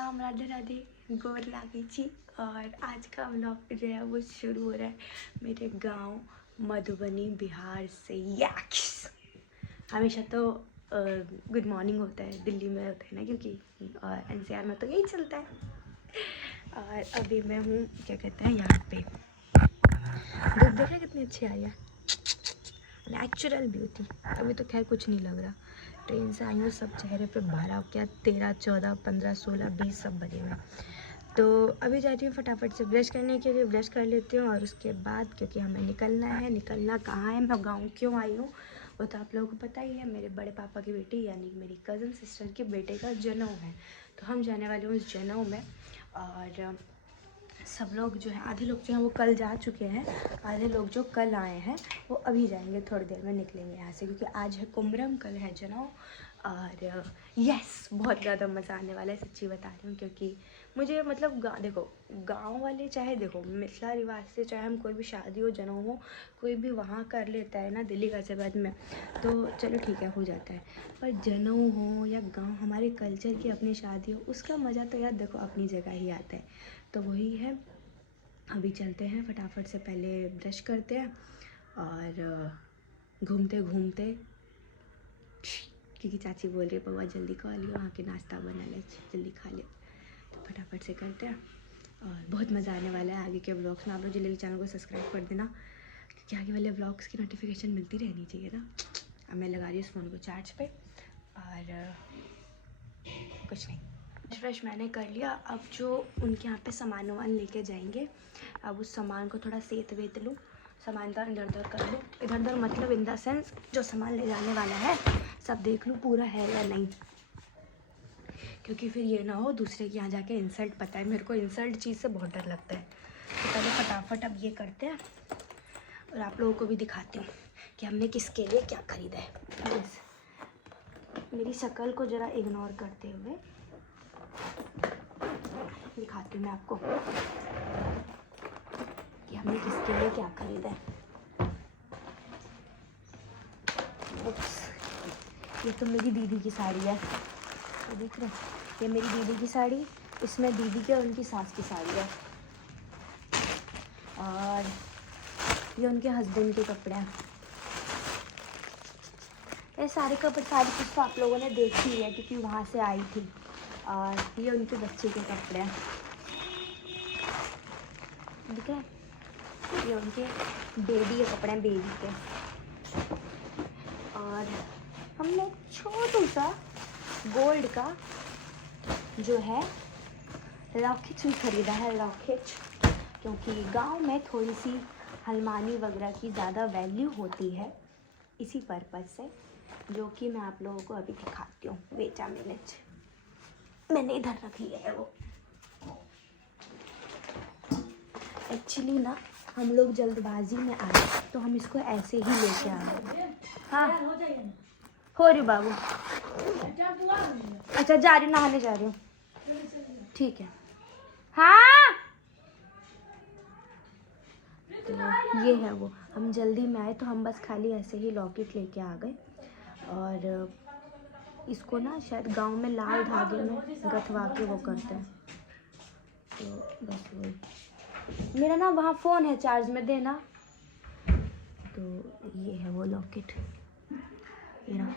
प्रणाम, राधे राधे, गोर लागी जी। और आज का व्लॉग जो है वो शुरू हो रहा है मेरे गांव मधुबनी बिहार से। यस, हमेशा तो गुड मॉर्निंग होता है, दिल्ली में होता है ना, क्योंकि एनसीआर में तो यही चलता है। और अभी मैं हूँ, क्या कहते हैं, यहाँ पे धूप देख रहे कितनी अच्छी आई है, नेचुरल ब्यूटी। अभी तो खैर कुछ नहीं लग रहा, ट्रेन से आई हूँ, सब चेहरे पे 12 क्या 13 14 15 16 20 सब बने हुए। तो अभी जाती हूँ फटाफट से ब्रश करने के लिए, ब्रश कर लेती हूँ। और उसके बाद क्योंकि हमें निकलना है, निकलना कहाँ है, मैं गाँव क्यों आई हूँ वो तो आप लोगों को पता ही है। मेरे बड़े पापा की बेटी यानी मेरी कज़न सिस्टर के बेटे का जनेऊ है, तो हम जाने वाले हूँ उस जनेऊ में। और सब लोग जो है, आधे लोग जो हैं वो कल जा चुके हैं, आधे लोग जो कल आए हैं वो अभी जाएंगे, थोड़ी देर में निकलेंगे यहाँ से, क्योंकि आज है कुमरम, कल है जनेऊ। और यस, बहुत ज़्यादा मज़ा आने वाला है, सच्ची बता रही हूँ। क्योंकि मुझे मतलब देखो, गांव वाले चाहे देखो मिथिला रिवाज से चाहे हम कोई भी शादी हो, जनेऊ हो, कोई भी वहाँ कर लेता है ना दिल्ली गाजियाबाद में, तो चलो ठीक है, हो जाता है। पर जनेऊ हो या गांव, हमारे कल्चर की अपनी शादी हो, उसका मज़ा तो यार देखो अपनी जगह ही आता है। तो वही है, अभी चलते हैं फटाफट से, पहले ब्रश करते हैं और घूमते घूमते, क्योंकि चाची बोल रही है बउआ जल्दी खा लियो, वहाँ के नाश्ता बना ले, जल्दी खा लियो, तो फटाफट से करते हैं। और बहुत मज़ा आने वाला है आगे के व्लॉग्स में। आप लोग जल्दी चैनल को सब्सक्राइब कर देना, क्योंकि आगे वाले व्लॉग्स की नोटिफिकेशन मिलती रहनी चाहिए ना। अब मैं लगा रही हूँ इस फ़ोन को चार्ज पे, और कुछ नहीं, फ्रेश मैंने कर लिया। अब जो उनके यहाँ पे सामान वामान लेके जाएंगे, अब उस सामान को थोड़ा सेत वेत लूँ, सामान इधर उधर कर लूँ, इधर उधर मतलब इन द सेंस जो सामान ले जाने वाला है सब देख लूँ पूरा है या नहीं, क्योंकि फिर ये ना हो दूसरे के यहाँ जाके इंसल्ट। पता है मेरे को इंसल्ट चीज़ से बहुत डर लगता है। तो पहले फटाफट अब ये करते हैं और आप लोगों को भी दिखाती हूँ कि हमने किसके लिए क्या खरीदा है। मेरी शक्ल को ज़रा इग्नोर करते हुए दिखाती हूँ मैं आपको कि हमने किसके लिए क्या खरीदा है। ये तो मेरी दीदी की साड़ी है, तो देख रहे हैं, ये मेरी दीदी की साड़ी, इसमें दीदी के और उनकी सास की साड़ी है, और ये उनके हस्बैंड के कपड़े हैं। ये सारे कपड़े, सारी कुछ तो आप लोगों ने देखी है क्योंकि वहाँ से आई थी। और ये उनके बच्चे के कपड़े हैं, ठीक है, ये उनके बेबी के कपड़े हैं, बेबी के। और हमने छोटू सा गोल्ड का जो है लॉकेट भी खरीदा है, लॉकेट, क्योंकि गांव में थोड़ी सी हलमानी वगैरह की ज़्यादा वैल्यू होती है, इसी पर्पज़ से, जो कि मैं आप लोगों को अभी दिखाती हूँ। वेट अ मिनट, मैंने इधर रख लिया है वो। एक्चुअली ना हम लोग जल्दबाजी में आए, तो हम इसको ऐसे ही लेके आ गए। हाँ हो रही बाबू, अच्छा जा रही हूँ, नहाने जा रही हूँ, ठीक है। हाँ तो ये है वो, हम जल्दी में आए तो हम बस खाली ऐसे ही लॉकेट लेके आ गए। और इसको ना शायद गांव में लाल धागे में गथवा के वो करते हैं, तो बस वही। मेरा ना वहाँ फ़ोन है चार्ज में, देना। तो ये है वो लॉकेट मेरा।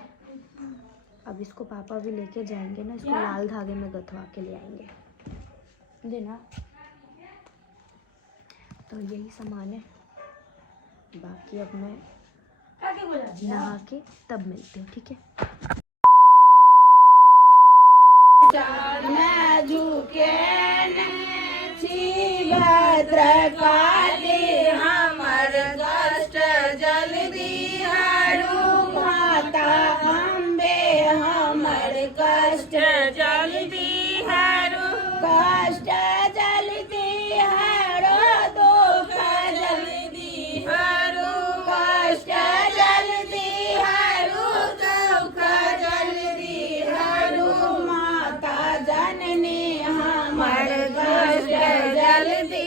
अब इसको पापा भी लेके जाएंगे ना, इसको लाल धागे में गथवा के ले आएंगे, देना। तो यही सामान है, बाकी अब मैं नहा के तब मिलती हूँ, ठीक है। हमर कष्ट जल्दी हरू माता अम्बे, हमर कष्ट जल्दी हरू, कष्ट जल्दी हरू, दुख जल्दी हरू, कष्ट जल्दी हरू, दुख जल्दी हरू, माता जननी हमर कष्ट जल्दी